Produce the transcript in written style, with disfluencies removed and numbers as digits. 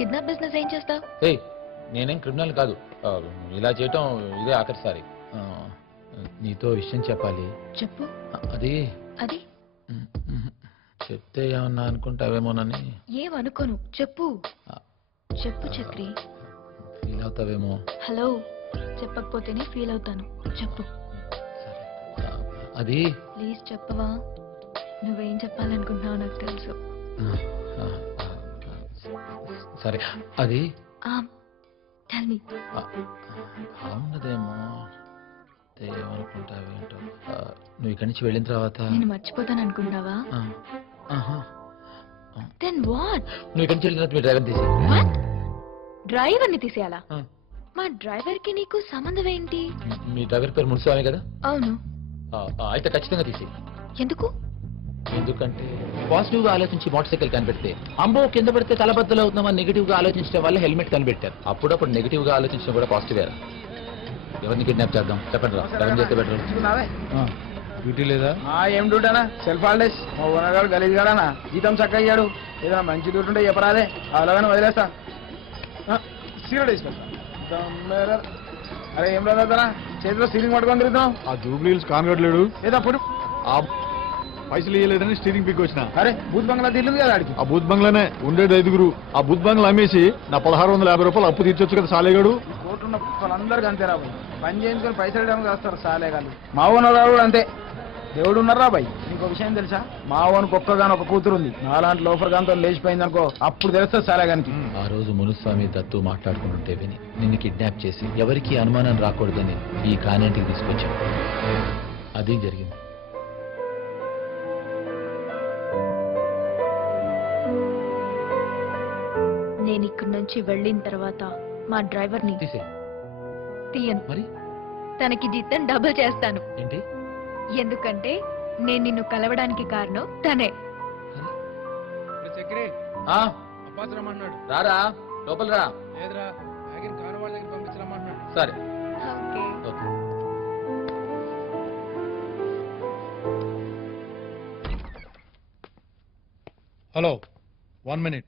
Kidnap business ఏం చేస్తావు? ఏయ్ నేనేం క్రిమినల్ కాదు. ఇలా చేయటం ఇదే ఆఖరిసారి. నీతో విషయం చెప్పాలి. చెప్పు. అది అది చెప్తే ఏమన్నా అనుకుంటావేమోనని. ఏమనుకోను, చెప్పు. చెప్పు చక్రి. ఫీల్ అవుతావేమో. హలో, చెప్పకపోతేనే ఫీల్ అవుతాను. చెప్పు. అది ప్లీజ్ చెప్పవా? నువ్వేం చెప్పాలనుకుంటున్నావు నాకు తెలుసు. సరే అది టెల్ మీ. అవునదేమో ఏమనుకుంటావేంటో. నువ్వు ఇక్కడి నుంచి వెళ్ళిన తర్వాత నేను మర్చిపోతాను అనుకుంటున్నావా? Then what? నువ్వు ఇక్కడి నుంచి వెళ్ళిన తర్వాత మీ డ్రైవర్ తీసి. డ్రైవర్ ని తీసేయాలా? మా డ్రైవర్ కి నీకు సంబంధం ఏంటి? మీ డ్రైవర్ పేరు మున్స్వామి కదా? అవును. అయితే ఖచ్చితంగా తీసి. ఎందుకు? ఎందుకంటే పాజిటివ్ గా ఆలోచించి మోటార్ సైకిల్ కనిపెడితే అమ్మో కింద పడితే తలబద్దలు అవుతున్నామని నెగిటివ్ గా ఆలోచించడం వల్ల హెల్మెట్ కనిపెట్టారు. అప్పుడప్పుడు నెగిటివ్ గా ఆలోచించడం కూడా పాజిటివ్. ఎవరిని కిడ్నాప్ చేద్దాం చెప్పండి రా. ఎవరిని చేస్తే బెటర్? డ్యూటీ లేదా? ఏం డ్యూటీ అన్నా? Self holidays. మా ఓనర్ గలీజ్ గాడనా జీతం చక్కగా అయ్యాడు. ఏదైనా మంచి డ్యూటీ ఉంటే చెప్పరాదే, అలాగని వదిలేస్తా. సీరియల్ వేసుకెళ్తా. అరే ఏం రాదన్నా, చేతిలో స్టీరింగ్ పట్టుకొని తిరుగుతాం. ఆ జూబ్లీస్ కాన్గట్లేడు లేదా అప్పుడు పైసలు ఇవ్వలేదని స్టీరింగ్ పిక్ వచ్చిన. అరే బూత్ బంగ్లా తీర్లేదు కదా ఆడికి. ఆ బూత్ బంగ్లానే ఉండేది 5గురు. ఆ బూత్ బంగ్లా అమ్మేసి నా 1650 రూపాయలు అప్పు తీర్చొచ్చు కదా సాలేగాడు. కోర్టు ఉన్న వాళ్ళందరికీ అంతే రాబాయి. పని చేయించుకొని పైసలు ఇవ్వడానికి వస్తారు సాలేగాళ్ళు. మా ఓనర్ కూడా అంతే. దేవుడు ఉన్నారా బాయ్. నీకు విషయం తెలుసా? మా ఓనికి ఒక్కగాని ఒక కూతురు ఉంది. నాలాంటి లోఫర్ గాంతో లేచిపోయింది అనుకో, అప్పుడు తెలుస్తుంది సాలేగానికి. ఆ రోజు మునుస్వామి దత్తు మాట్లాడుకుంటుంటే విని నిన్ను కిడ్నాప్ చేసి ఎవరికి అనుమానం రాకూడదని ఈ కాన్వెంట్కి తీసుకొచ్చాను. అది జరిగింది. నేను ఇక్కడి నుంచి వెళ్ళిన తర్వాత మా డ్రైవర్ ని తీయను. మరి తనకి జీతం డబుల్ చేస్తాను. ఏంటి? ఎందుకంటే నేను నిన్ను కలవడానికి కారణం తనే. చక్రి అబ్బాస్ రమ్మన్నాడు. రారా లోపల రా. లేదురా, కాను వాళ్ళ దగ్గర పంపించరమ్మన్నాడు. సరే ఓకే. Hello 1 minute.